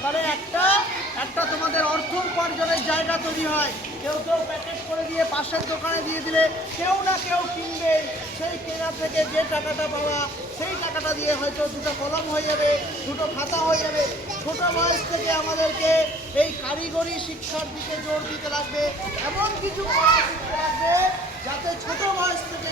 তাহলে একটা একটা তোমাদের অর্থ উপার্জনের জায়গা তৈরি হয়। কেউ কেউ প্যাকেট করে দিয়ে পাশের দোকানে দিয়ে দিলে কেউ না কেউ কিনবে, সেই কেনা থেকে যে টাকাটা পাওয়া সেই টাকাটা দিয়ে হয়তো দুটো কলম হয়ে যাবে, দুটো খাতা হয়ে যাবে। ছোট বয়স থেকে আমাদেরকে এই কারিগরি শিক্ষার দিকে জোর দিতে লাগবে, এমন কিছু করা শিখতে লাগবে যাতে ছোট বয়স থেকে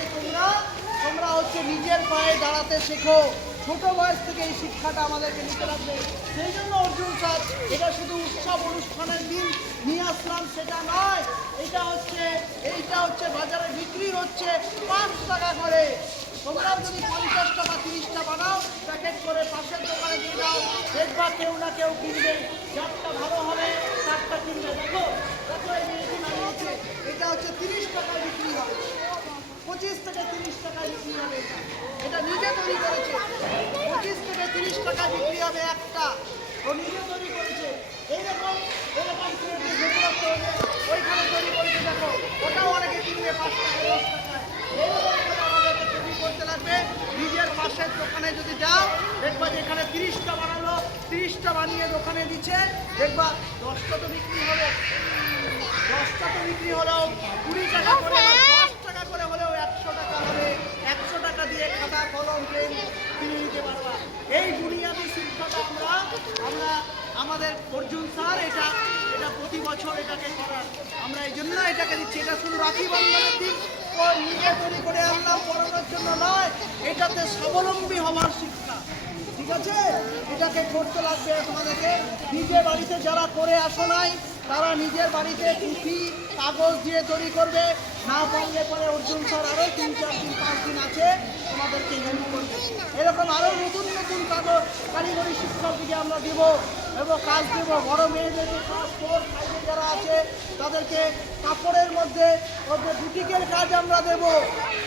তোমরা হচ্ছে নিজের পায়ে দাঁড়াতে শেখো। ছোট বয়স থেকে এই শিক্ষাটা আমাদেরকে নিতে লাগবে। সেই জন্য অর্জুন স্যার এটা শুধু উৎসব অনুষ্ঠানের দিন নিয়ে আসলাম সেটা নয়, এইটা হচ্ছে বাজারে বিক্রি হচ্ছে 5 টাকা করে। তোমরা যদি 50টা বা 30টা বানাও, প্যাকেট করে পাশের দোকানে দিয়ে দাও, দেখবা কেউ না কেউ কিনবে, যারটা ভালো হবে তারটা কিনবে। দেখো দেখো এই মেয়েটি বানিয়েছে, এটা হচ্ছে 30 টাকায় বিক্রি হবে, 25 থেকে 30 টাকায় বিক্রি হবে। এটা নিজে তৈরি করেছে, 25 থেকে 30 টাকায় বিক্রি হবে একটা, ও নিজে তৈরি করেছে। এইরকম ওইখানে তৈরি করেছে, দেখো ওটাও অনেকে কিনবে 5 টাকা 10 টাকায়। এইরকম করে আমাদেরকে তৈরি করতে লাগবে। নিজের পাশের দোকানে যদি যাও, দেখবা যে এখানে 30টা বানালো, 30টা বানিয়ে দোকানে দিচ্ছে, দেখবা 10টা তো বিক্রি হবে, 10টা তো বিক্রি হলেও 20 টাকা করে, 10 টাকা করে হলেও 100 টাকা হবে। 100 টাকা দিয়ে খাতা কলম পেন কিনে নিতে পারবা। এই বুনিয়াদি শিক্ষাটা আমরা আমাদের অর্জুন স্যার এটা প্রতি বছর এটাকে করার, আমরা এই জন্য এটাকে দিচ্ছি। এটা শুধু রাখি বন্ধনের দিন ও নিজে তৈরি করে আনলাম পড়ানোর জন্য নয়, এটাতে স্বাবলম্বী হওয়ার শিক্ষা। ঠিক আছে, এটাকে করতে লাগবে তোমাদেরকে। নিজের বাড়িতে যারা করে আসো নাই তারা নিজের বাড়িতে টুপি কাগজ দিয়ে তৈরি করবে। না পারলে পরে অর্জুন স্যার আরও 3, 4 দিন 5 দিন আছে তোমাদেরকে হেল্প করবে। এরকম আরও নতুন নতুন কাগজ কারিগরি শিক্ষার দিকে আমরা দিব এবং কাজ দেবো। বড় মেয়েদেরকে ক্লাস 4, 5 যারা আছে তাদেরকে কাপড়ের মধ্যে বুটিকের কাজ আমরা দেব।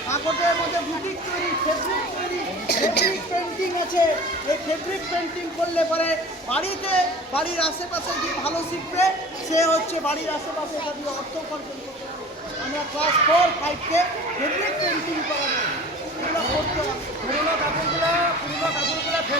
কাপড়ের মধ্যে বুটিক তৈরি, ফেব্রিক তৈরি, ফেব্রিক পেন্টিং আছে। এই ফেব্রিক পেন্টিং করলে পরে বাড়ির আশেপাশে যে ভালো শিখবে সে হচ্ছে বাড়ির আশেপাশে এটা দিয়ে অর্থ উপার্জন করতে হবে। আমরা ক্লাস 4, 5কে ফেব্রিক পেন্টিং করাবো, এগুলো করতে হবে। পুরোনো কাপড়গুলো